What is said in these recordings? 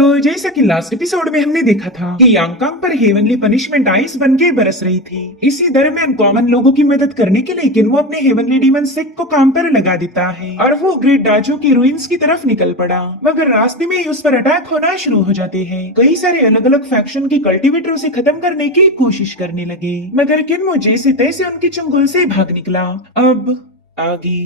तो जैसा कि लास्ट एपिसोड में हमने देखा था कि यांगकांग पर हेवनली पनिशमेंट आइस बन के बरस रही थी। इसी दरमियान कॉमन लोगों की मदद करने के लिए किन्मो अपने हेवनली डीमन सेक को काम पर लगा देता है और वो ग्रेट डाचो की रुइंस की तरफ निकल पड़ा। मगर रास्ते में ही उस पर अटैक होना शुरू हो जाते हैं। कई सारे अलग अलग फैक्शन के कल्टिवेटर उसे खत्म करने की कोशिश करने लगे, मगर किन्मो जैसे तैसे उनकी चंगुल से भाग निकला। अब आगे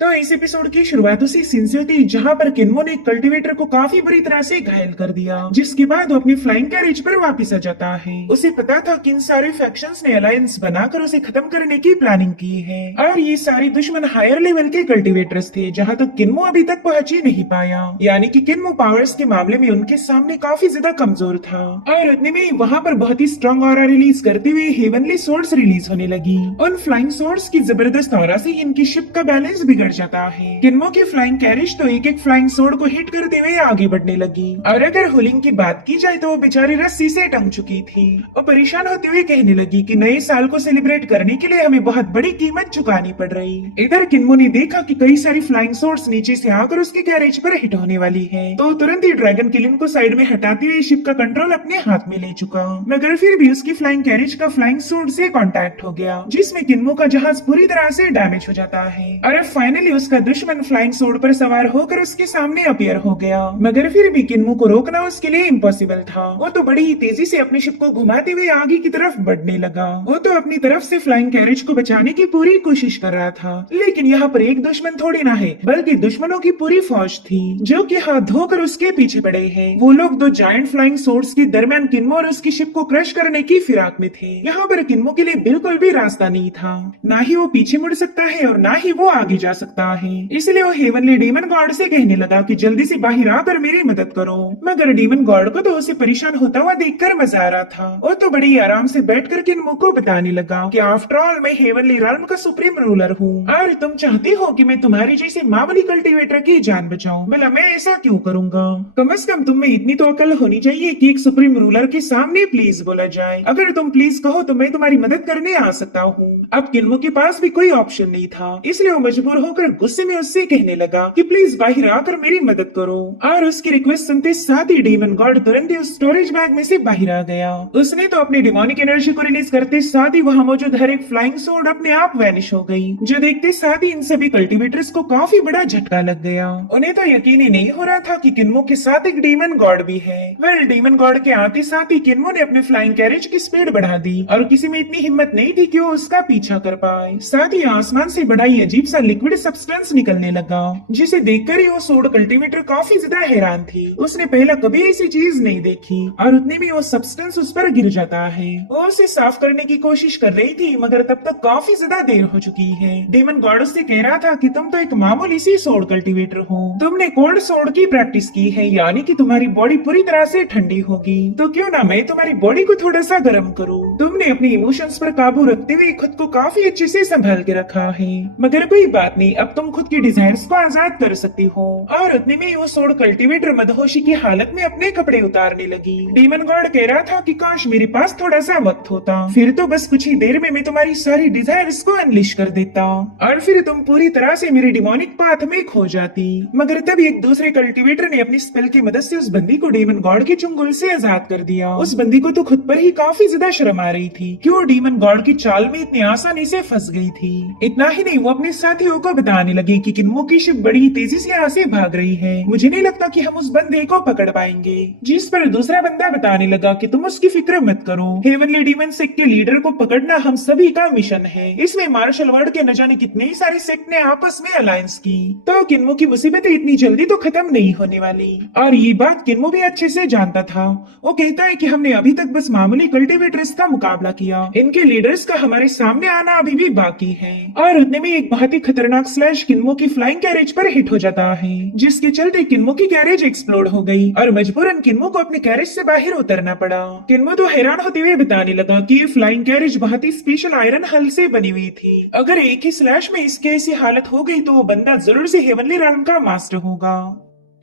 तो इस एपिसोड की शुरुआत उसी सीन से होती जहां पर किन्मो ने कल्टीवेटर को काफी बुरी तरह से घायल कर दिया, जिसके बाद वो अपनी फ्लाइंग कैरेज पर वापस आ जाता है। उसे पता था कि इन सारे फैक्शंस ने अलायंस बनाकर उसे खत्म करने की प्लानिंग की है और ये सारे दुश्मन हायर लेवल के कल्टीवेटर्स थे, जहां तक किन्मो अभी तक पहुंच ही नहीं पाया। यानी कि किन्मो पावर्स के मामले में उनके सामने काफी ज्यादा कमजोर था। और इतने में वहां पर बहुत ही स्ट्रॉन्ग ऑरा रिलीज करते हुए हेवनली सोर्ड्स रिलीज होने लगी। उन फ्लाइंग सोर्ड्स की जबरदस्त ऑरा से इनकी शिप का बैलेंस बिगड़ जाता है। किन्मो की फ्लाइंग कैरिज तो एक एक फ्लाइंग सोर्ड को हिट करते हुए आगे बढ़ने लगी। और अगर हुलिंग की बात की जाए तो वो बेचारी रस्सी से टंग चुकी थी। वो परेशान होते हुए कहने लगी कि नए साल को सेलिब्रेट करने के लिए हमें बहुत बड़ी कीमत चुकानी पड़ रही। इधर किन्मो ने देखा कि कई सारी फ्लाइंग सोर्ड्स नीचे से आकर उसके कैरेज पर हिट होने वाली है, तो तुरंत ही ड्रैगन किलिंग को साइड में हटाते हुए शिप का कंट्रोल अपने हाथ में ले चुका। मगर फिर भी उसकी फ्लाइंग कैरेज का फ्लाइंग सोर्ड से कॉन्टैक्ट हो गया, जिसमें किन्मो का जहाज पूरी तरह से डैमेज हो जाता है। और अब फाइनली उसका दुश्मन फ्लाइंग सोर्ड पर सवार होकर उसके सामने अपीयर हो गया। मगर फिर भी किन्मो को रोकना उसके लिए इम्पॉसिबल था। वो तो बड़ी ही तेजी से अपनी शिप को घुमाते हुए आगे की तरफ बढ़ने लगा। वो तो अपनी तरफ से फ्लाइंग कैरेज को बचाने की पूरी कोशिश कर रहा था, लेकिन यहाँ पर एक दुश्मन थोड़ी ना है, बल्कि दुश्मनों की पूरी फौज थी जो कि हाथ धोकर उसके पीछे पड़े हैं। वो लोग दो जायंट फ्लाइंग सोर्ड्स के दरमियान किन्मो और उसकी शिप को क्रश करने की फिराक में थे। यहाँ पर किन्मो के लिए बिल्कुल भी रास्ता नहीं था, ना ही वो पीछे मुड़ सकता है और ना ही वो आगे जा सकता है। इसलिए वो हेवनली डीमन गॉड से कहने लगा कि जल्दी से बाहर आकर मेरी मदद करो। मगर डीमन गॉड को तो उसे परेशान होता हुआ देखकर मजा आ रहा था। वो तो बड़ी आराम से बैठकर किन्मो को बताने लगा कि आफ्टर ऑल मैं हेवनली realm का सुप्रीम रूलर हूँ और तुम चाहते हो कि मैं तुम्हारी जैसे मामूली कल्टीवेटर की जान बचाऊं। भला मैं ऐसा क्यों करूंगा? कम से कम तुम में इतनी तो अकल होनी चाहिए कि एक सुप्रीम रूलर के सामने प्लीज बोला जाए। अगर तुम प्लीज कहो तो मैं तुम्हारी मदद करने आ सकता हूँ। अब किन्मो के पास भी कोई ऑप्शन नहीं था, इसलिए वो मजबूर होकर गुस्से में उससे कहने लगा कि प्लीज बाहर आकर मेरी मदद करो। और उसकी रिक्वेस्ट सुनते साथ ही डीमन गॉड तुरंत ही उस स्टोरेज बैग में से बाहर आ गया। उसने तो अपनी डिमोनिक एनर्जी को रिलीज करते साथ ही वहाँ मौजूद हर एक फ्लाइंग सोर्ड अपने आप वैनिश हो गई, जो देखते साथ ही इन सभी कल्टीवेटर्स को काफी बड़ा झटका लग गया। उन्हें तो यकीन ही नहीं हो रहा था कि किन्मो के साथ एक डीमन गॉड भी है। वेल, डीमन गॉड के आते साथ ही किन्मो ने अपने फ्लाइंग कैरेज की स्पीड बढ़ा दी और किसी में इतनी हिम्मत नहीं थी कि वो उसका पीछा कर पाए। साथ ही आसमान से बड़ा ही अजीब सा लिक्विड सब्सटेंस निकलने लगा, जिसे देखकर ही वो सोर्ड कल्टीवेटर काफी ज्यादा हैरान थी। उसने पहले कभी ऐसी चीज नहीं देखी और उतने में वो सब्सटेंस उस पर गिर जाता है। वो उसे साफ करने की कोशिश कर रही थी, मगर तब तक काफी ज्यादा देर हो चुकी है। डीमन गॉड उससे कह रहा था कि तुम तो एक मामूली सी सोर्ड कल्टीवेटर हो, तुमने कोल्ड सोर्ड की प्रैक्टिस की है, यानी कि तुम्हारी बॉडी पूरी तरह से ठंडी होगी, तो क्यों ना मैं तुम्हारी बॉडी को थोड़ा सा गर्म करूं। तुमने अपने इमोशंस पर काबू रखते हुए खुद को काफी अच्छे से संभाल के रखा है, मगर कोई बात नहीं, अब तुम खुद की डिजायर्स को आजाद कर सकती हो। और उतने में वो सोर्ड कल्टीवेटर मदहोशी की हालत में अपने कपड़े उतारने लगी। डीमन गॉड कह रहा था कि काश मेरे पास थोड़ा सा वक्त होता, फिर तो बस कुछ ही देर में मैं तुम्हारी सारी डिजायर्स को अनलिश कर देता और फिर तुम पूरी तरह से मेरे डिमोनिक पाथ में खो जाती। मगर तब एक दूसरे कल्टीवेटर ने अपनी स्पेल की मदद से उस बंदी को डीमन गॉड के चुंगल से आजाद कर दिया। उस बंदी को तो खुद पर ही काफी ज्यादा शर्म आ रही थी कि वो डीमन गॉड की चाल में इतनी आसानी से फंस गई थी। इतना ही नहीं, वो अपने साथियों को बताने लगी कि किन्मो की शिप बड़ी तेजी से यहाँ से भाग रही है, मुझे नहीं लगता कि हम उस बंदे को पकड़ पाएंगे। जिस पर दूसरा बंदा बताने लगा कि तुम उसकी फिक्र मत करो, हेवनली डीमन सेक्ट के लीडर को पकड़ना हम सभी का मिशन है। इसमें मार्शल वर्ल्ड के न जाने कितने ही सारे सेक्ट ने आपस में अलायंस की, तो किन्मो की मुसीबतें इतनी जल्दी तो खत्म नहीं होने वाली। और ये बात किन्मो भी अच्छे से जानता था। वो कहता है कि हमने अभी तक बस मामूली कल्टीवेटर्स का मुकाबला किया, इनके लीडर्स का हमारे सामने आना अभी भी बाकी है। और उतने में एक बहुत ही खतरनाक स्लैश किन्मो की फ्लाइंग कैरेज पर हिट हो जाता है, जिसके चलते किन्मो की कैरेज एक्सप्लोड हो गई और मजबूरन किन्मो को अपने कैरेज से बाहर उतरना पड़ा। किन्मो तो हैरान होते हुए बताने लगा कि ये फ्लाइंग कैरेज बहुत ही स्पेशल आयरन हल से बनी हुई थी। अगर एक ही स्लैश में इसकी ऐसी हालत हो गई तो वो बंदा जरूर से हेवनली realm का मास्टर होगा।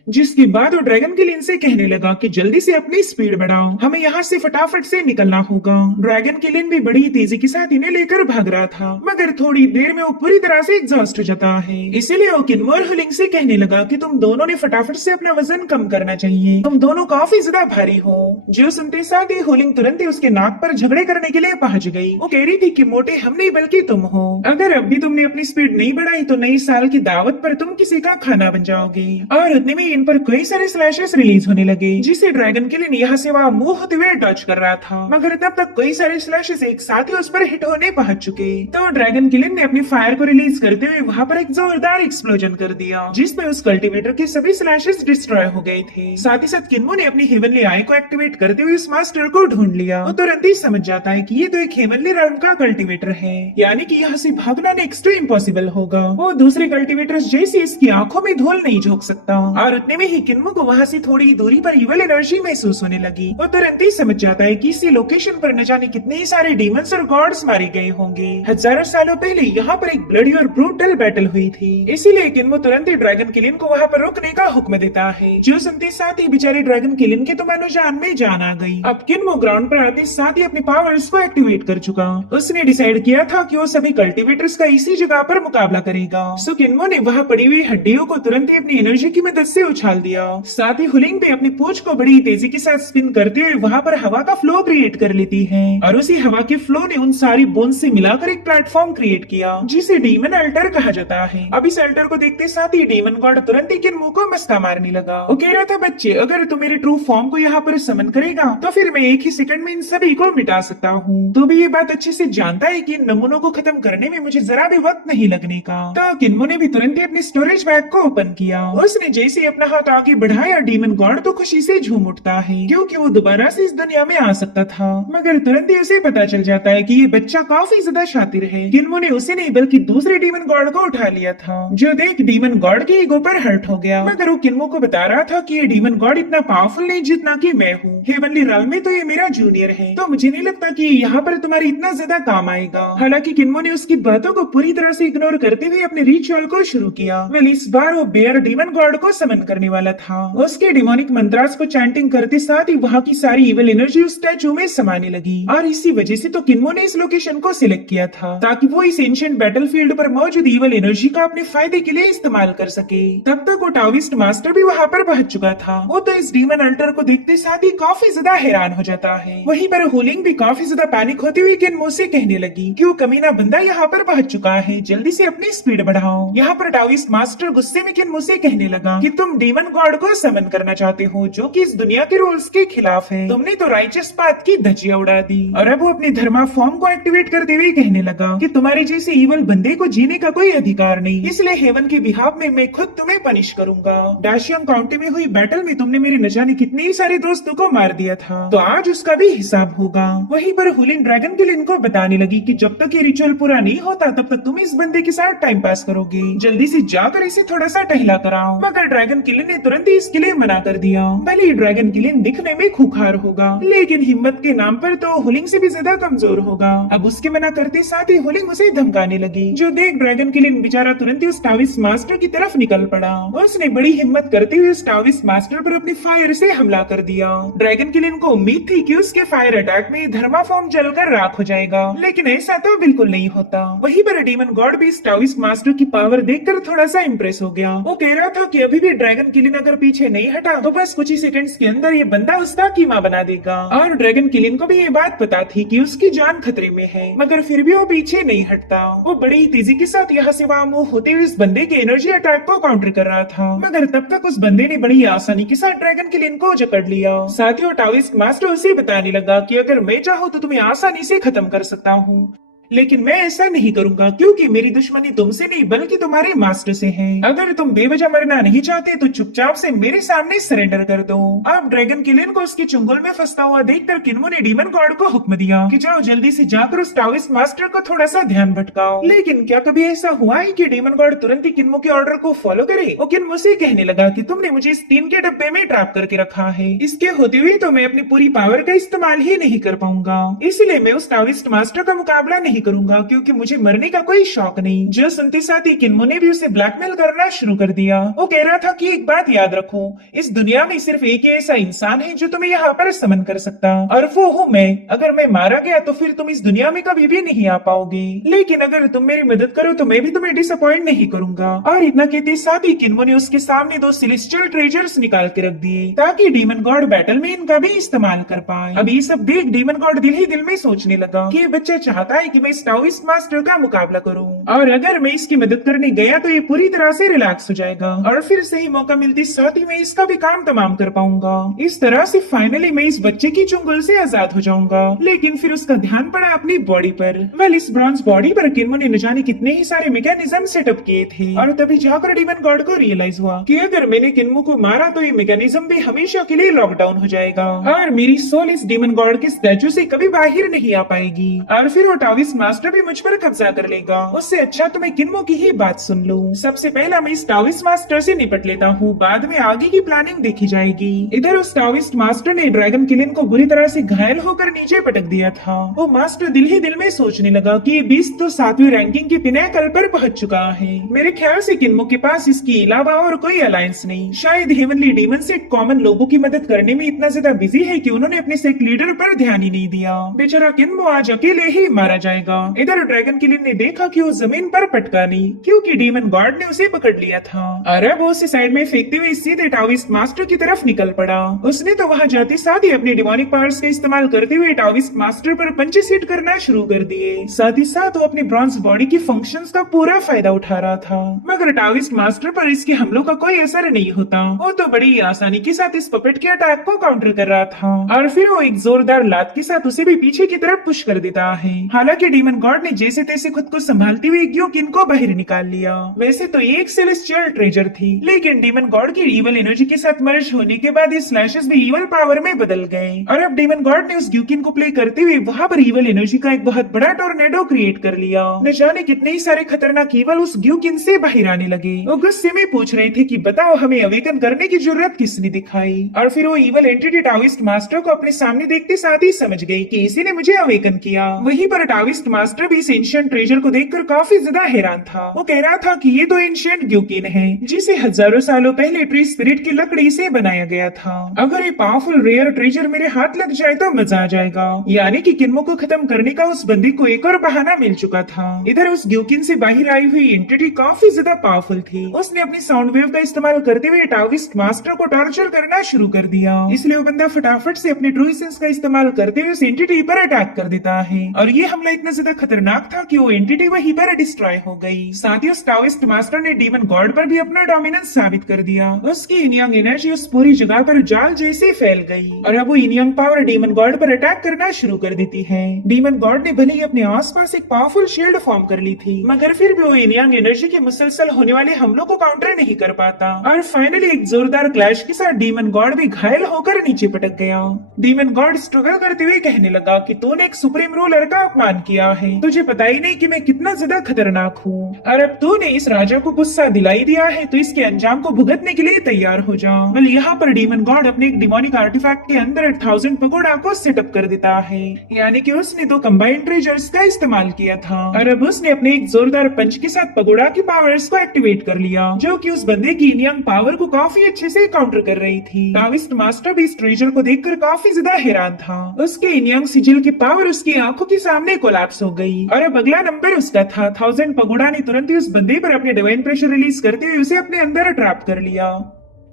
जिसके बाद वो ड्रैगन किलिन से कहने लगा कि जल्दी से अपनी स्पीड बढ़ाओ, हमें यहाँ से फटाफट से निकलना होगा। ड्रैगन किलिन भी बड़ी तेजी के साथ इन्हें लेकर भाग रहा था, मगर थोड़ी देर में वो पूरी तरह से एग्जॉस्ट हो जाता है। इसीलिए वो किन्मो और हुलिंग से कहने लगा कि तुम दोनों ने फटाफट से अपना वजन कम करना चाहिए, तुम दोनों काफी ज्यादा भारी हो। जो सुनते साथ ही हुलिंग तुरंत ही उसके नाक पर झगड़े करने के लिए पहुंच गई। वो कह रही थी कि मोटे हम नहीं बल्कि तुम हो, अगर अब भी तुमने अपनी स्पीड नहीं बढ़ाई तो नई साल की दावत पर तुम किसी का खाना बन जाओगे। और उतने में इन पर कई सारे स्लैशेस रिलीज होने लगे, जिसे ड्रैगन किलिन यहाँ से वहाँ मुंह होते हुए डॉच कर रहा था, मगर तब तक कई सारे स्लैशेस एक साथ ही उस पर हिट होने पहुंच चुके। तो ड्रैगन किलिन ने अपनी फायर को रिलीज करते हुए वहाँ पर एक जोरदार एक्सप्लोजन कर दिया, जिसमें उस कल्टीवेटर के सभी स्लैशेस डिस्ट्रॉय हो गए थे। साथ ही साथ किन्मो ने अपनी हेवनली आई को एक्टिवेट करते हुए उस मास्टर को ढूंढ लिया। वो तुरंत ही समझ जाता है कि ये तो एक हेवनली राउंड का कल्टीवेटर है, यानी कि यहाँ से भागना नेक्स्ट टू इम्पॉसिबल होगा। वो दूसरे कल्टीवेटर्स जैसे इसकी आंखों में धूल नहीं झोंक सकता। और उतने में ही किन्मो को वहाँ से थोड़ी दूरी पर इवल एनर्जी महसूस होने लगी। वो तुरंत ही समझ जाता है कि इसी लोकेशन पर न जाने कितने ही सारे डीमंस और गॉड्स मारे गए होंगे। हजारों सालों पहले यहाँ पर एक ब्लडी और ब्रूटल बैटल हुई थी, इसीलिए किन्मो तुरंत ही ड्रैगन किलिन को वहाँ पर रोकने का हुक्म देता है। जो सुनते साथ ही बेचारे ड्रैगन किलिन के तो मानो जान में जान आ गई। अब किन्मो ग्राउंड पर आते साथ ही अपनी पावर्स को एक्टिवेट कर चुका। उसने डिसाइड किया था कि वो सभी कल्टीवेटर्स का इसी जगह पर मुकाबला करेगा। सो किन्मो ने वहाँ पड़ी हुई हड्डियों को तुरंत ही अपनी एनर्जी की मदद से उछाल दिया। साथ ही हुलिंग भी अपनी पूंछ को बड़ी तेजी के साथ स्पिन करते हुए वहाँ पर हवा का फ्लो क्रिएट कर लेती है, और उसी हवा के फ्लो ने उन सारी बोन्स से मिलाकर एक प्लेटफॉर्म क्रिएट किया, जिसे डीमन अल्टर कहा जाता है। अब इस अल्टर को देखते साथ ही डीमन गॉड तुरंत ही किन्मो को मस्का मारने लगा। वो कह रहा था, बच्चे अगर तुम मेरे ट्रू फॉर्म को यहाँ पर समन करेगा तो फिर मैं एक ही सेकंड में इन सभी को मिटा सकता हूँ। तू भी ये बात अच्छे से जानता है कि इन नमूनों को खत्म करने में मुझे जरा भी वक्त नहीं लगने का। तो किन्मो ने भी तुरंत ही अपने स्टोरेज बैग को ओपन किया। उसने जैसे अपना हाथ आगे बढ़ाया, डीमन गॉड तो खुशी से झूम उठता है, क्योंकि वो दोबारा से इस दुनिया में आ सकता था। मगर तुरंत ही उसे पता चल जाता है कि ये बच्चा काफी ज्यादा शातिर है। किन्मो ने उसे नहीं बल्कि दूसरे डीमन गॉड को उठा लिया था, जो देख डीमन गॉड के ईगो पर हर्ट हो गया। मगर वो किन्मो को बता रहा था कि ये डीमन गॉड इतना पावरफुल नहीं जितना कि मैं हूँ। हेवनली realm में तो ये मेरा जूनियर है, तो मुझे नहीं लगता कि यहाँ पर तुम्हारी इतना ज्यादा काम आएगा। हालांकि किन्मो ने उसकी बातों को पूरी तरह से इग्नोर करते हुए अपने रिचुअल को शुरू किया। वेल इस बार वो बेयर डीमन गॉड को समन करने वाला था। उसके डिमोनिक मंत्रास को चैंटिंग करते साथ ही वहाँ की सारी इवल एनर्जी उस स्टैचू में समाने लगी, और इसी वजह से तो किन्मो ने इस लोकेशन को सिलेक्ट किया था, ताकि वो इस एंशिएंट बैटलफील्ड पर मौजूद इवल एनर्जी का अपने फायदे के लिए इस्तेमाल कर सके। तब तक वो टाविस्ट मास्टर भी वहाँ पर पहुंच चुका था। वो तो इस डीमन अल्टर को देखते साथ ही काफी ज्यादा हैरान हो जाता है। वहीं पर हुलिंग भी काफी ज्यादा पैनिक होते हुए किन्मो से कहने लगी कि वो कमीना बंदा यहाँ पर पहुंच चुका है, जल्दी से अपनी स्पीड बढ़ाओ। यहाँ पर टाविस्ट मास्टर गुस्से में किन्मो से कहने लगा कि तुम डीमन गॉड को समन करना चाहते हो, जो कि इस दुनिया के रूल्स के खिलाफ है। तुमने तो राइचस पाथ की धज्जियां उड़ा दी। और अब वो अपने धर्मा फॉर्म को एक्टिवेट करते हुए कहने लगा कि तुम्हारे जैसे इवल बंदे को जीने का कोई अधिकार नहीं, इसलिए हेवन के बिहाफ में मैं खुद तुम्हें पनिश करूंगा। डैशियंग काउंटी में हुई बैटल में तुमने मेरे न जाने कितने ही सारे दोस्तों को मार दिया था, तो आज उसका भी हिसाब होगा। वहीं पर हुलिंग ड्रैगन किलिन को बताने लगी कि जब तक ये रिचुअल पूरा नहीं होता तब तक तुम इस बंदे के साथ टाइम पास करोगे, जल्दी से जाकर इसे थोड़ा सा टहला कराओ। मगर ड्रैगन किलिन ने तुरंत ही इसके लिए मना कर दिया। भले ही ड्रैगन किलिन दिखने में खूंखार होगा, लेकिन हिम्मत के नाम पर तो हुलिंग से भी ज्यादा कमजोर होगा। अब उसके मना करते साथ ही हुलिंग उसे धमकाने लगी, जो देख ड्रैगन किलिन बेचारा तुरंत ही उस टाविस्ट मास्टर की तरफ निकल पड़ा। उसने बड़ी हिम्मत करते हुए उस टाविस्ट मास्टर पर अपनी फायर से हमला कर दिया। ड्रैगन किलिन को उम्मीद थी कि उसके फायर अटैक में धर्मा फॉर्म जलकर राख हो जाएगा, लेकिन ऐसा तो बिल्कुल नहीं होता। वहीं पर डीमन गॉड भी इस टाविस्ट मास्टर की पावर देखकर थोड़ा सा इम्प्रेस हो गया। वो कह रहा था कि अभी भी ड्रैगन किलिन अगर पीछे नहीं हटा तो बस कुछ ही सेकंड्स के अंदर ये बंदा उसका कीमा बना देगा। और ड्रैगन किलिन को भी ये बात पता थी कि उसकी जान खतरे में है, मगर फिर भी वो पीछे नहीं हटता। वो बड़ी तेजी के साथ यहाँ से वहाँ मूव होते हुए इस बंदे के एनर्जी अटैक को काउंटर कर रहा था, मगर तब तक उस बंदे ने बड़ी आसानी के साथ ड्रैगन किलिन को जकड़ लिया। साथ ही वो टाविस्ट मास्टर उसे बताने लगा कि अगर मैं चाहूँ तो तुम्हें आसानी से खत्म कर सकता हूँ, लेकिन मैं ऐसा नहीं करूंगा, क्योंकि मेरी दुश्मनी तुमसे नहीं बल्कि तुम्हारे मास्टर से है। अगर तुम बेवजह मरना नहीं चाहते तो चुपचाप से मेरे सामने सरेंडर कर दो। अब ड्रैगन किलिन को उसके चुंगल में फंसता हुआ देखकर किन्मो ने डीमन गॉड को हुक्म दिया कि जाओ जल्दी से जाकर उस टाविस्ट मास्टर को थोड़ा सा ध्यान भटकाओ। लेकिन क्या कभी ऐसा हुआ है कि डीमन गॉड तुरंत ही किन्मो के ऑर्डर को फॉलो करे? वो किन्मो से कहने लगा कि तुमने मुझे इस टीन के डब्बे में ट्रैप करके रखा है, इसके होते हुए तो मैं अपनी पूरी पावर का इस्तेमाल ही नहीं कर पाऊंगा, इसलिए मैं उस टाविस्ट मास्टर का मुकाबला नहीं नहीं करूंगा क्योंकि मुझे मरने का कोई शौक नहीं। जो सुनते साथ ही किन्मो ने भी उसे ब्लैकमेल करना शुरू कर दिया। वो कह रहा था कि एक बात याद रखो, इस दुनिया में सिर्फ एक ही ऐसा इंसान है जो तुम्हें यहाँ पर समन कर सकता, और वो हूँ मैं। अगर मैं मारा गया तो फिर तुम इस दुनिया में कभी भी नहीं आ पाओगे, लेकिन अगर तुम मेरी मदद करो तो मैं भी तुम्हें डिसअपॉइंट नहीं करूंगा। और इतना कहते साथ ही किन्मो ने उसके सामने 2 सेलेस्टियल ट्रेजर्स निकाल के रख दिए ताकि डीमन गॉड बैटल में इनका भी इस्तेमाल कर पाए। अब ये सब देख डीमन गॉड दिल ही दिल में सोचने लगा कि ये बच्चा चाहता है कि मैं इस टाओइस्ट मास्टर का मुकाबला करूं, और अगर मैं इसकी मदद करने गया तो ये पूरी तरह से रिलैक्स हो जाएगा और फिर सही मौका मिलते साथ ही मैं इसका भी काम तमाम कर पाऊंगा। इस तरह से फाइनली मैं इस बच्चे की चुंगल से आजाद हो जाऊंगा। लेकिन फिर उसका ध्यान पड़ा अपनी बॉडी पर। वेल, इस ब्रॉन्ज बॉडी पर किन्मो ने न जाने कितने ही सारे मैकेनिज्म सेटअप किए थे, और तभी जाकर डीमन गॉड को रियलाइज हुआ कि अगर मैंने किन्मो को मारा तो ये मैकेनिज्म भी हमेशा के लिए लॉकडाउन हो जाएगा और मेरी सोल इस डीमन गॉड के स्टैचू से कभी बाहर नहीं आ पाएगी, और फिर वो टाओइस्ट मास्टर भी मुझ पर कब्जा कर लेगा। उससे अच्छा तो मैं किन्मो की ही बात सुन लूं। सबसे पहला मैं इस टाओइस्ट मास्टर से निपट लेता हूँ, बाद में आगे की प्लानिंग देखी जाएगी। इधर उस टाओइस्ट मास्टर ने ड्रैगन किलिन को बुरी तरह से घायल होकर नीचे पटक दिया था। वो मास्टर दिल ही दिल में सोचने लगा कि ये बीस्ट तो 7वीं रैंकिंग के पिनाकल पर पहुंच चुका है। मेरे ख्याल से किन्मो के पास इसके अलावा और कोई अलायंस नहीं। शायद हेवनली डीमन से कॉमन लोगों की मदद करने में इतना ज्यादा बिजी है कि उन्होंने अपने सेक्ट लीडर पर ध्यान ही नहीं दिया। बेचारा किन्मो आज अकेले ही मारा जाएगा। इधर ड्रैगन किलिन ने देखा कि वो जमीन पर पटका नहीं क्योंकि डीमन गॉड ने उसे पकड़ लिया था, और अब वो उसे साइड में फेंकते हुए सीधे टाओइस्ट मास्टर की तरफ निकल पड़ा। उसने तो वहाँ जाते साथ ही अपनी डिमोनिक पावर्स का इस्तेमाल करते हुए टाओइस्ट मास्टर पर पंचेस हिट करना शुरू कर दिए। साथ ही साथ वो अपनी ब्रॉन्ज बॉडी की फंक्शंस का पूरा फायदा उठा रहा था, मगर टाओइस्ट मास्टर पर इसके हमलों का कोई असर नहीं होता। वो तो बड़ी आसानी के साथ इस पपेट के अटैक को काउंटर कर रहा था, और फिर वो एक जोरदार लात के साथ उसे भी पीछे की तरफ पुश कर देता है। हालांकि डीमन गॉड ने जैसे तैसे खुद को संभालते हुए ग्योकिन को बाहर निकाल लिया। वैसे तो ये एक सेलेस्टियल ट्रेजर थी, लेकिन डीमन गॉड की इवल एनर्जी के साथ मर्ज होने के बाद ये स्लैशेस भी इवल पावर में बदल गए, और अब डीमन गॉड ने उस ग्यूकिन को प्ले करते हुए वहाँ पर इवल एनर्जी का एक बहुत बड़ा टोर्नेडो क्रिएट कर लिया। न जाने कितने ही सारे खतरनाक इवल उस ग्यूकिन से बाहर आने लगे। वो गुस्से में पूछ रहे थे कि बताओ हमें अवेकन करने की जरूरत किसने दिखाई, और फिर वो इवल एंटिटी टाओइस्ट मास्टर को अपने सामने देखते साथ ही समझ गई कि इसी ने मुझे अवेकन किया। वहीं पर टाओइस्ट मास्टर भी इस एंशिएंट ट्रेजर को देखकर काफी ज्यादा हैरान था। वो कह रहा था कि ये तो एंशिएंट ग्यूकिन है जिसे हजारों सालों पहले ट्री स्पिरिट की लकड़ी से बनाया गया था। अगर ये पावरफुल रेयर ट्रेजर मेरे हाथ लग जाए तो मजा आ जाएगा। यानी कि किन्मो को खत्म करने का उस बंदी को एक और बहाना मिल चुका था। इधर उस ग्यूकिन से बाहर आई हुई एंटिटी काफी ज्यादा पावरफुल थी। उसने अपनी साउंड वेव का इस्तेमाल करते हुए टाओइस्ट मास्टर को टॉर्चर करना शुरू कर दिया। इसलिए वो बंदा फटाफट से अपने ट्रू एसेंस का इस्तेमाल करते हुए उस एंटिटी पर अटैक कर देता है, और ये हमला इतना ज्यादा खतरनाक था कि वो एंटिटी वहीं पर डिस्ट्रॉय हो गई। साथ ही उस टाओइस्ट मास्टर ने डीमन गॉड पर भी अपना डोमिनेंस साबित कर दिया। उसकी इनियांग एनर्जी उस पूरी जगह पर जाल जैसे फैल गई, और अब वो इनियांग पावर डीमन गॉड पर अटैक करना शुरू कर देती है। डीमन गॉड ने भले ही अपने आसपास एक पावरफुल शील्ड फॉर्म कर ली थी, मगर फिर भी वो इनियांग एनर्जी के मुसलसल होने वाले हमलों को काउंटर नहीं कर पाता, और फाइनली एक जोरदार क्लैश के साथ डीमन गॉड भी घायल होकर नीचे पटक गया। डीमन गॉड स्ट्रगल करते हुए कहने लगा कि तूने एक सुप्रीम रूलर का अपमान किया है, तुझे पता ही नहीं कि मैं कितना ज्यादा खतरनाक हूँ, और अब तूने इस राजा को गुस्सा दिलाई दिया है तो इसके अंजाम को भुगतने के लिए तैयार हो जा। वेल, यहाँ पर डीमन गॉड अपने एक डिमोनिक आर्टिफैक्ट के अंदर 1000 पगोड़ा को सेटअप कर देता है, यानी कि उसने 2 कंबाइंड ट्रेजर्स का इस्तेमाल किया था, और अब उसने अपने एक जोरदार पंच के साथ पगोड़ा की पावर्स को एक्टिवेट कर लिया, जो कि उस बंदे की इनियांग पावर को काफी अच्छे से काउंटर कर रही थी। टाओइस्ट मास्टर भी इस ट्रेजर को देखकर काफी ज्यादा हैरान था। उसके इनियांग सिजिल की पावर उसकी आंखों के सामने कोलैप्स हो गई, और अब अगला नंबर उसका था। 1000 पगोड़ा ने तुरंत ही उस बंदे पर अपने डिवाइन प्रेशर रिलीज करते हुए उसे अपने अंदर ट्रैप कर लिया,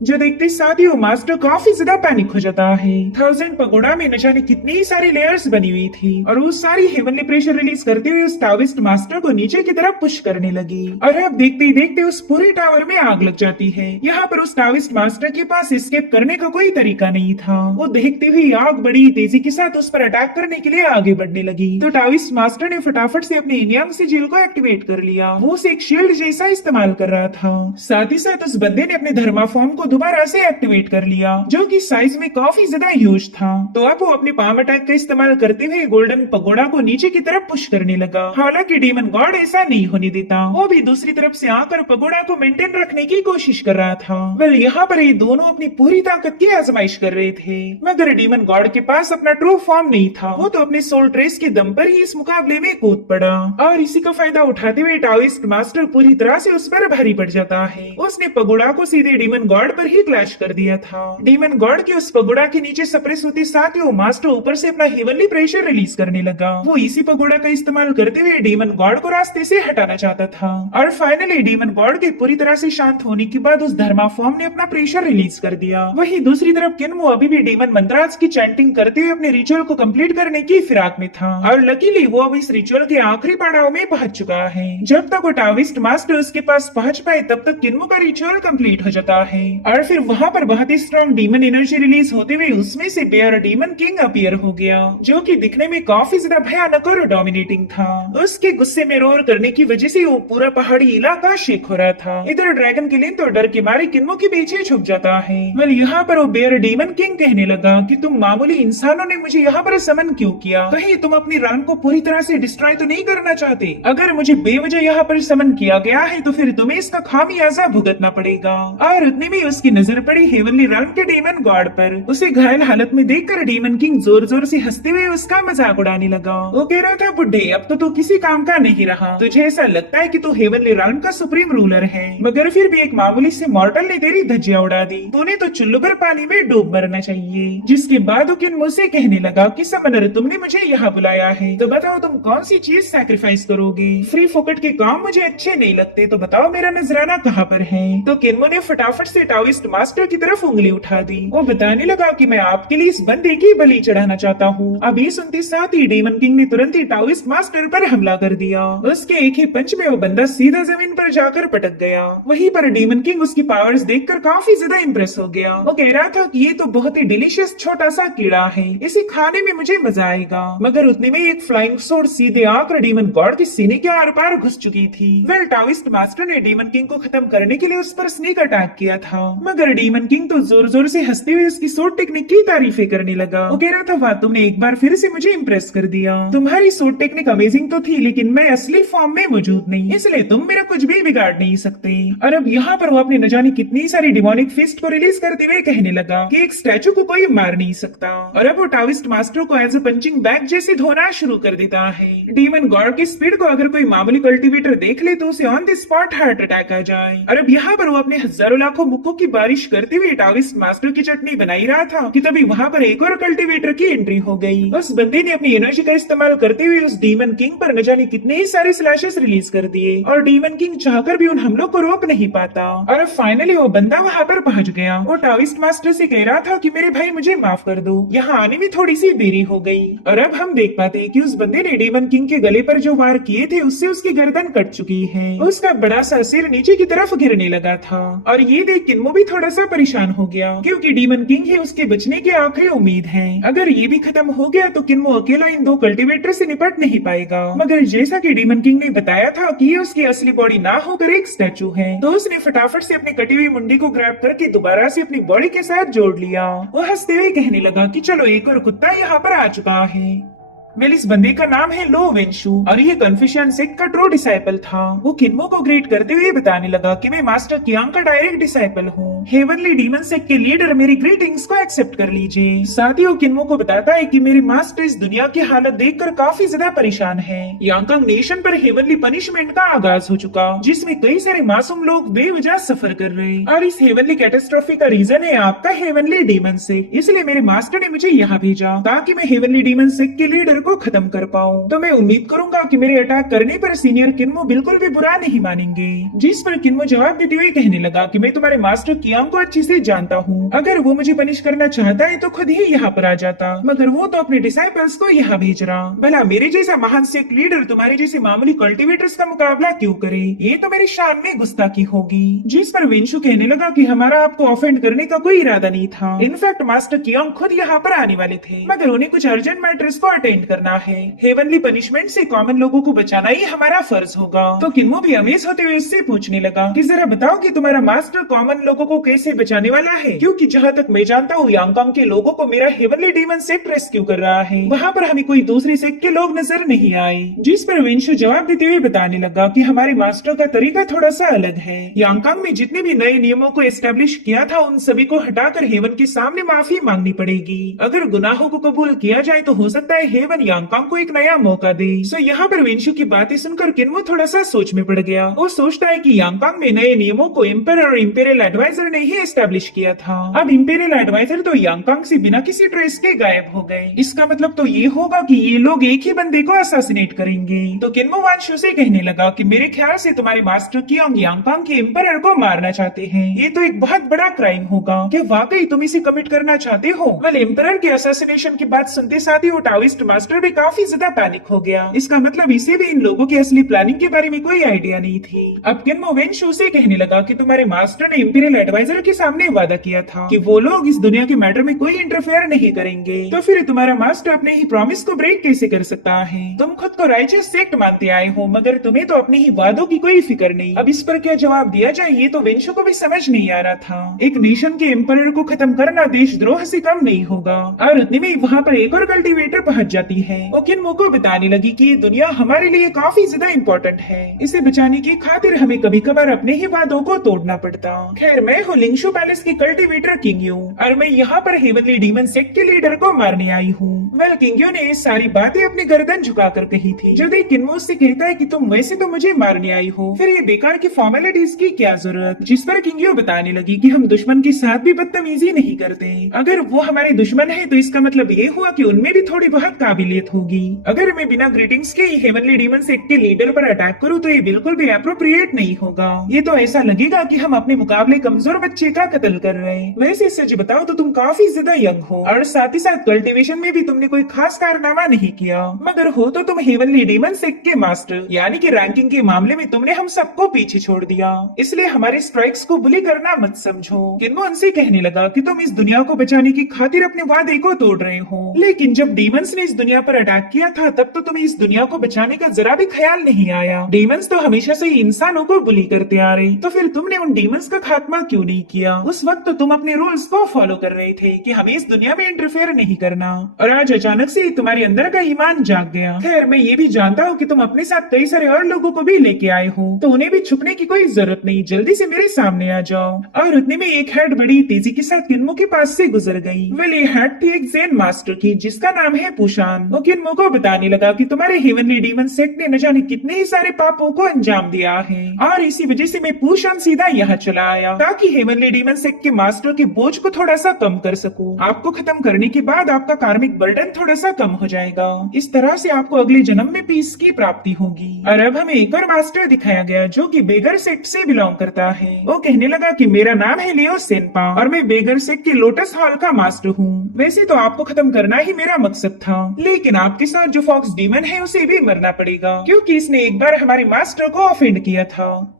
जो देखते साथ ही वो मास्टर काफी ज्यादा पैनिक हो जाता है। 1000 पगोड़ा में न जाने कितनी ही सारी लेयर्स बनी हुई थी, और वो सारी हेवनली प्रेशर रिलीज करते हुए उस टाओइस्ट मास्टर को नीचे की तरफ पुश करने लगी, और अब देखते ही देखते उस पूरे टावर में आग लग जाती है। यहाँ पर उस टाओइस्ट मास्टर के पास एस्केप करने का कोई तरीका नहीं था। वो देखते हुए आग बड़ी तेजी के साथ उस पर अटैक करने के लिए आगे बढ़ने लगी, तो टाओइस्ट मास्टर ने फटाफट से अपने इनियांग सिजिल को एक्टिवेट कर लिया। वो उसे एक शील्ड जैसा इस्तेमाल कर रहा था। साथ ही साथ उस बंदे ने अपने धर्मा फॉर्म को दोबारा से एक्टिवेट कर लिया, जो कि साइज में काफी ज्यादा ह्यूज था। तो अब वो अपने पाम अटैक का इस्तेमाल करते हुए गोल्डन पगोड़ा को नीचे की तरफ पुश करने लगा। हालांकि डीमन गॉड ऐसा नहीं होने देता, वो भी दूसरी तरफ से आकर पगोड़ा को मेंटेन रखने की कोशिश कर रहा था। वेल यहाँ पर ये दोनों अपनी पूरी ताकत की आजमाइश कर रहे थे, मगर डीमन गॉड के पास अपना ट्रू फॉर्म नहीं था। वो तो अपने सोल ट्रेस के दम पर ही इस मुकाबले में कूद पड़ा और इसी का फायदा उठाते हुए टाओइस्ट मास्टर पूरी तरह से उस पर भारी पड़ जाता है। उसने पगोड़ा को सीधे डीमन गॉड पर ही क्लैश कर दिया था। डीमन गॉड के उस पगोड़ा के नीचे सप्रेस होते साथ ही वो मास्टर ऊपर से अपना हेवनली प्रेशर रिलीज करने लगा। वो इसी पगोड़ा का इस्तेमाल करते हुए डीमन गॉड को रास्ते से हटाना चाहता था और फाइनली डीमन गॉड के पूरी तरह से शांत होने के बाद उस धर्मा फॉर्म ने अपना प्रेशर रिलीज कर दिया। वहीं दूसरी तरफ किन्मो अभी भी डीमन मंत्राज की चैंटिंग करते हुए अपने रिचुअल को कंप्लीट करने की फिराक में था और लकीली वो अब इस रिचुअल के आखिरी पड़ाव में पहुंच चुका है। जब तक वो टाविस्ट मास्टर उसके पास पहुंच पाए तब तक किन्मो का रिचुअल कंप्लीट हो जाता है और फिर वहाँ पर बहुत ही स्ट्रॉन्ग डीमन एनर्जी रिलीज होते हुए उसमें से बेयर डीमन किंग अपीयर हो गया, जो कि दिखने में काफी ज्यादा भयानक और डोमिनेटिंग था। उसके गुस्से में रोर करने की वजह से वो पूरा पहाड़ी इलाका शेक हो रहा था। इधर ड्रैगन किलिन तो डर के मारे किन्मो के पीछे छुप जाता है। वेल यहाँ पर वो बेयर डीमन किंग कहने लगा कि तुम मामूली इंसानों ने मुझे यहाँ पर समन क्यों किया? कहीं तुम अपनी रान को पूरी तरह से डिस्ट्रॉय तो नहीं करना चाहते? अगर मुझे बेवजह यहाँ पर समन किया गया है तो फिर तुम्हें इसका खामियाजा भुगतना पड़ेगा। और उतने में उसकी नजर पड़ी हेवनली रान के डीमन गॉड पर। उसे घायल हालत में देखकर डीमन किंग जोर जोर से हंसते हुए उसका मजाक उड़ाने लगा। वो कह रहा था, बुड्ढे अब तो तू किसी काम का नहीं रहा। तुझे ऐसा लगता है कि तू हेवनली रान का सुप्रीम रूलर है, मगर फिर भी एक मामूली से मॉर्टल ने तेरी धज्जियां उड़ा दी। तूने तो चुल्लू भर पानी में डूब मरना चाहिए। जिसके बाद उकिन मुझसे कहने लगा कि समनर तुमने मुझे यहाँ बुलाया है तो बताओ तुम कौन सी चीज सैक्रिफाइस करोगे? फ्री फोकट के काम मुझे अच्छे नहीं लगते, तो बताओ मेरा नजराना कहाँ पर है? तो किन्मो ने फटाफट से टाओइस्ट मास्टर की तरफ उंगली उठा दी। वो बताने लगा कि मैं आपके लिए इस बंदे की बलि चढ़ाना चाहता हूँ। अब ये सुनते साथ ही डीमन किंग ने तुरंत ही टाओइस्ट मास्टर पर हमला कर दिया। उसके एक ही पंच में वो बंदा सीधा जमीन पर जाकर पटक गया। वहीं पर डीमन किंग उसकी पावर्स देखकर काफी ज्यादा इम्प्रेस हो गया। वो कह रहा था कि ये तो बहुत ही डिलीशियस छोटा सा कीड़ा है, इसे खाने में मुझे मजा आएगा। मगर उतने में एक फ्लाइंग सोर्ड सीधे आकर डीमन गॉड के सीने के आर पार घुस चुकी थी। वेल टाओइस्ट मास्टर ने डीमन किंग को खत्म करने के लिए उस पर स्नेक अटैक किया था, मगर डीमन किंग तो जोर जोर से हंसते हुए उसकी सोड टेक्निक की तारीफें करने लगा। वो कह रहा था, वाह तुमने एक बार फिर से मुझे इम्प्रेस कर दिया। तुम्हारी सोड टेक्निक अमेजिंग तो थी, लेकिन मैं असली फॉर्म में मौजूद नहीं, इसलिए तुम मेरा कुछ भी बिगाड़ नहीं सकते। और अब यहाँ पर वो अपने न जाने कितनी सारी डिमोनिक फिस्ट को रिलीज करते हुए कहने लगा कि एक स्टैचू को कोई मार नहीं सकता। और अब वो टाविस्ट मास्टर को एज ए पंचिंग बैग जैसे धोना शुरू कर देता है। डीमन गॉड की स्पीड को अगर कोई मामूली कल्टीवेटर देख ले तो उसे on the spot heart attack आ जाए। और अब यहाँ पर वो अपने हजारों लाखों मुक्कों की बारिश करते हुए टाविस्ट मास्टर की चटनी बनाई रहा था कि तभी वहाँ पर एक और कल्टीवेटर की एंट्री हो गई। उस बंदे ने अपनी एनर्जी का इस्तेमाल करते हुए उस डीमन किंग पर न जाने कितने ही सारे स्लैशेस रिलीज कर दिए और डीमन किंग चाहकर भी उन हमलों को रोक नहीं पाता। और अब फाइनली वो बंदा वहाँ पर पहुँच गया। वो टाविस्ट मास्टर से कह रहा था कि मेरे भाई मुझे माफ कर दो, यहाँ आने में थोड़ी सी देरी हो गई। और अब हम देख पाते कि उस बंदे ने डीमन किंग के गले पर जो वार किए थे उससे उसकी गर्दन कट चुकी है। उसका बड़ा सा सिर नीचे की तरफ गिरने लगा था और ये देख किन्मो भी थोड़ा सा परेशान हो गया, क्योंकि डीमन किंग ही उसके बचने की आखिरी उम्मीद है। अगर ये भी खत्म हो गया तो किन्मो अकेला इन दो कल्टीवेटर से निपट नहीं पाएगा। मगर जैसा कि डीमन किंग ने बताया था कि ये उसकी असली बॉडी ना होकर एक स्टैचू है, तो उसने फटाफट से अपनी कटी हुई मुंडी को ग्रैब करके दोबारा से अपनी बॉडी के साथ जोड़ लिया। वो हंसते हुए कहने लगा कि चलो एक और कुत्ता यहाँ पर आ चुका है। वेल इस बंदे का नाम है लो वेंशु और ये कन्फ्यूशियन सेक्ट का ट्रू डिसाइपल था। वो किन्मो को ग्रेट करते हुए बताने लगा कि मैं मास्टर कियांग का डायरेक्ट डिसाइपल हूँ। हेवनली डीमन सेक्ट के लीडर मेरी ग्रीटिंग्स को एक्सेप्ट कर लीजिए। साथ ही वो किन्मो को बताता है कि मेरे मास्टर इस दुनिया की हालत देखकर काफी ज्यादा परेशान है। यांगकांग नेशन पर हेवनली पनिशमेंट का आगाज हो चुका, जिसमें कई सारे मासूम लोग बेवजह सफर कर रहे हैं और इस हेवनली कैटास्ट्रोफी का रीजन है आपका हेवनली डीमन सेक्ट। इसलिए मेरे मास्टर ने मुझे यहाँ भेजा ताकि मैं हेवनली डीमन सेक्ट के लीडर को खत्म कर पाऊं। तो मैं उम्मीद करूंगा कि मेरे अटैक करने पर सीनियर किन्मो बिल्कुल भी बुरा नहीं मानेंगे। जिस पर किन्मो जवाब देते हुए कहने लगा कि मैं तुम्हारे मास्टर कियांग को अच्छे से जानता हूँ, अगर वो मुझे पनिश करना चाहता है तो खुद ही यहाँ पर आ जाता, मगर वो तो अपने डिसाइपल्स को यहाँ भेज रहा। भला मेरे जैसा महान सेक्ट लीडर तुम्हारे जैसे मामूली कल्टीवेटर्स का मुकाबला क्यों करे? ये तो मेरी शान में गुस्ताखी होगी। जिस पर वेंशु कहने लगा कि हमारा आपको ऑफेंड करने का कोई इरादा नहीं था। इनफैक्ट मास्टर कियांग खुद यहाँ पर आने वाले थे, मगर उन्हें कुछ अर्जेंट मैटर्स को अटेंड करना है। हेवनली पनिशमेंट से कॉमन लोगों को बचाना ही हमारा फर्ज होगा। तो किन्मो भी अमेज होते हुए उससे पूछने लगा कि जरा बताओ कि तुम्हारा मास्टर कॉमन लोगों को कैसे बचाने वाला है, क्योंकि जहाँ तक मैं जानता हूँ यांगकांग के लोगों को मेरा हेवनली डीमन सेक्ट रेस्क्यू कर रहा है। वहाँ पर हमें कोई दूसरी सेक्ट के लोग नजर नहीं आए। जिस पर विंशु जवाब देते हुए बताने लगा कि हमारे मास्टर का तरीका थोड़ा सा अलग है। यांगकांग में जितने भी नए नियमों को एस्टेब्लिश किया था उन सभी को हटाकर हेवन के सामने माफी मांगनी पड़ेगी। अगर गुनाहों को कबूल किया जाए तो हो सकता है हेवन यांगकांग को एक नया मौका दे। सो यहाँ पर विंशु की बातें सुनकर किन्मो थोड़ा सा सोच में पड़ गया। वो सोचता है कि यांगकांग में नए नियमों को एम्पर और इम्पेरियल एडवाइजर ने ही एस्टेब्लिश किया था। अब इम्पेरियल एडवाइजर तो यांगकांग से बिना किसी ट्रेस के गायब हो गए। इसका मतलब तो ये होगा कि ये लोग एक ही बंदे को असैसिनेट करेंगे। तो किन्मो वांशु से कहने लगा कि मेरे ख्याल से तुम्हारे मास्टर कियोंग यांगकांग के एम्परर को मारना चाहते हैं। ये तो एक बहुत बड़ा क्राइम होगा। क्या वाकई तुम इसे कमिट करना चाहते हो? वेल, एम्परर के असैसिनेशन की बात सुनते साथ ही वो टाओइस्ट मास्टर भी काफी ज्यादा पैनिक हो गया। इसका मतलब इसे भी इन लोगों की असली प्लानिंग के बारे में कोई आइडिया नहीं थी। अब किन्मो वेंशु से कहने लगा कि तुम्हारे मास्टर ने इंपीरियल एडवाइजर के सामने वादा किया था कि वो लोग इस दुनिया के मैटर में कोई इंटरफेयर नहीं करेंगे। तो फिर तुम्हारा मास्टर अपने ही प्रॉमिस को ब्रेक कैसे कर सकता है? तुम खुद को राइचियस सेक्ट मानते आए हो, मगर तुम्हें तो अपने ही वादों की कोई फिक्र नहीं। अब इस पर क्या जवाब दिया जाए ये तो वेंशु को भी समझ नहीं आ रहा था। एक नेशन के एम्परर को खत्म करना देशद्रोह से कम नहीं होगा। और उतने में वहाँ पर एक और कल्टीवेटर पहुँच जाती है। वो किन्मो को बताने लगी कि ये दुनिया हमारे लिए काफी ज्यादा इम्पोर्टेंट है। इसे बचाने की खातिर हमें कभी कभार अपने ही वादों को तोड़ना पड़ता। खैर, मैं हूँ लिंगशु पैलेस की कल्टीवेटर किंग्यू और मैं यहाँ पर हेवनली डीमन सेक्ट के लीडर को मारने आई हूँ। वेल, किंग्यू ने सारी बातें अपनी गर्दन झुकाकर कही थी। जो देख किन्मो से कहता है कि तुम वैसे तो मुझे मारने आई हो, फिर ये बेकार की फॉर्मेलिटीज की क्या जरूरत? जिस पर किंग्यू बताने लगी कि हम दुश्मन के साथ भी बदतमीजी नहीं करते। अगर वो हमारे दुश्मन है तो इसका मतलब ये हुआ कि उनमें भी थोड़ी बहुत काबिलियत होगी। अगर मैं बिना ग्रीटिंग्स के हेवनली डीमन सेक्ट के लीडर पर अटैक करूँ तो ये बिल्कुल भी अप्रोप्रिएट नहीं होगा। ये तो ऐसा लगेगा कि हम अपने मुकाबले कमजोर बच्चे का कत्ल कर रहे हैं। वैसे सच बताओ तो तुम काफी ज्यादा यंग हो और साथ ही साथ कल्टीवेशन में भी तुमने कोई खास कारनामा नहीं किया, मगर हो तो तुम हेवनली डीमन सेक्ट के मास्टर, यानी कि रैंकिंग के मामले में तुमने हम सबको पीछे छोड़ दिया। इसलिए हमारे स्ट्राइक्स को बुली करना मत समझो। किन्मो उनसे कहने लगा कि तुम इस दुनिया को बचाने की खातिर अपने वादे को तोड़ रहे हो, लेकिन जब डीमंस ने इस दुनिया पर अटैक किया था तब तो तुम्हें इस दुनिया को बचाने का जरा भी ख्याल नहीं आया। डीमंस तो हमेशा से ही इंसानों को बुली करते आ रही, तो फिर तुमने उन डीमंस का खात्मा क्यों नहीं किया? उस वक्त तो तुम अपने रूल्स को फॉलो कर रहे थे कि हमें इस दुनिया में इंटरफेयर नहीं करना, और आज अचानक से तुम्हारे अंदर का ईमान जाग गया। खैर, मैं ये भी जानता हूँ कि तुम अपने साथ कई सारे और लोगों को भी लेके आए हो, तो उन्हें भी छुपने की कोई जरूरत नहीं, जल्दी से मेरे सामने आ जाओ। और उतने में एक हेड बड़ी तेजी के साथ किन्मो के पास से गुजर गई। वेल, ये हेड थी एक ज़ेन मास्टर की जिसका नाम है पुशान। वो किन्मो को बताने लगा कि तुम्हारे हेवनली डीमन सेक्ट ने न जाने कितने ही सारे पापों को अंजाम दिया है, और इसी वजह से मैं पुशान सीधा यहाँ चला आया ताकि हेवनली डीमन सेक्ट के मास्टर के बोझ को थोड़ा सा कम कर सकूं। आपको खत्म करने के बाद आपका कार्मिक बर्डन थोड़ा सा कम हो जाएगा। इस तरह से आपको अगले जन्म में पीस की प्राप्ति होगी। और अब हमें एक और मास्टर दिखाया गया जो कि बेगर सेक्ट से बिलोंग करता है। वो कहने लगा कि मेरा नाम है लियो सेनपा और मैं बेगर सेक्ट के लोटस हॉल का मास्टर हूँ। वैसे तो आपको खत्म करना ही मेरा मकसद था, लेकिन आपके साथ जो फॉक्स डीमन है उसे भी मरना पड़ेगा, क्योंकि इसने एक बार हमारे मास्टर को ऑफेंड किया था।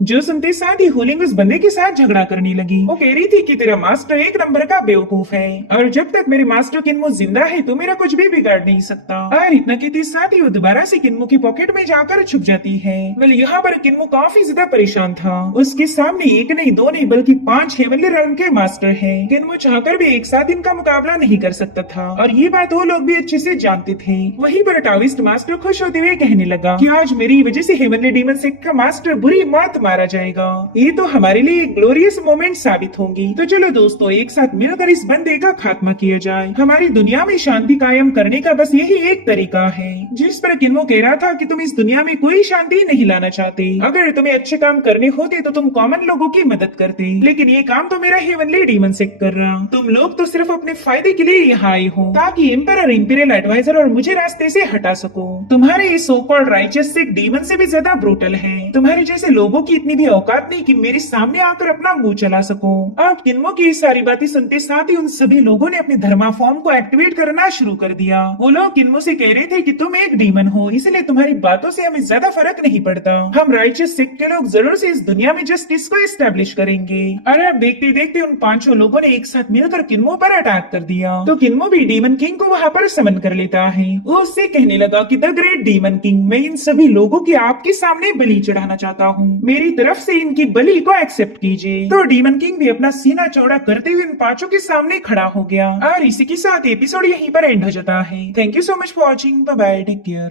जो सुनते साथ ही होलिंग उस बंदे के साथ झगड़ा करने लगी। वो कह रही थी कि तेरा मास्टर एक नंबर का बेवकूफ है और जब तक मेरे मास्टर किन्मो जिंदा है तो मेरा कुछ भी बिगाड़ नहीं सकता। और इतना कहते साथ ही वो दोबारा से किन्मो की पॉकेट में जाकर छुप जाती है। वेल, यहाँ पर किन्मो काफी ज्यादा परेशान था। उसके सामने एक नहीं दो नहीं बल्कि 5 हेवनली रैंक के मास्टर है। किन्मो चाहकर भी एक साथ इनका मुकाबला नहीं कर सकता था, और ये बात वो लोग भी अच्छे से जानते थे। वहीं पर टाओइस्ट मास्टर खुश होते हुए कहने लगा कि आज मेरी वजह से हेवनली डीमन सेक्ट का मास्टर बुरी मौत मारा जाएगा। ये तो हमारे लिए एक ग्लोरियस मोमेंट साबित होंगी। तो चलो दोस्तों, एक साथ मिलकर इस बंदे का खात्मा किया जाए। हमारी दुनिया में शांति कायम करने का बस यही एक तरीका है। जिस पर किन्मो कह रहा था कि तुम इस दुनिया में कोई शांति नहीं लाना चाहते। अगर तुम्हें अच्छे काम करने होते तो तुम कॉमन लोगों की मदद करते, लेकिन ये काम तो मेरा हेवनली डीमन सेक्ट कर रहा। तुम लोग तो सिर्फ अपने फायदे के लिए यहाँ आए हो ताकि एम्परर, इंपीरियल एडवाइजर और मुझे रास्ते से हटा सको। तुम्हारे ये so called righteous sect demon से भी ज्यादा ब्रूटल है। तुम्हारे जैसे लोगों की की इतनी भी औकात नहीं कि मेरे सामने आकर अपना मुंह चला सको। अब किन्मो की ये सारी बातें सुनते साथ ही उन सभी लोगों ने अपने धर्मा फॉर्म को एक्टिवेट करना शुरू कर दिया। वो लोग किन्मो से कह रहे थे कि तुम एक डीमन हो, इसलिए तुम्हारी बातों से हमें ज्यादा फर्क नहीं पड़ता। हम राइचस सिख के लोग जरूर से इस दुनिया में जस्टिस को एस्टेब्लिश करेंगे। अरे अब देखते देखते उन पांचों लोगों ने एक साथ मिलकर किन्मो पर अटैक कर दिया। तो किन्मो भी डीमन किंग को वहाँ पर समन कर लेता है। वो उससे कहने लगा कि द ग्रेट डीमन किंग, मैं इन सभी लोगों की आपके सामने बलि चढ़ाना चाहता हूँ, मेरी तरफ से इनकी बलि को एक्सेप्ट कीजिए। तो डीमन किंग भी अपना सीना चौड़ा करते हुए इन पांचों के सामने खड़ा हो गया। और इसी के साथ एपिसोड यहीं पर एंड हो जाता है। Thank you so much for watching. Bye bye, take care.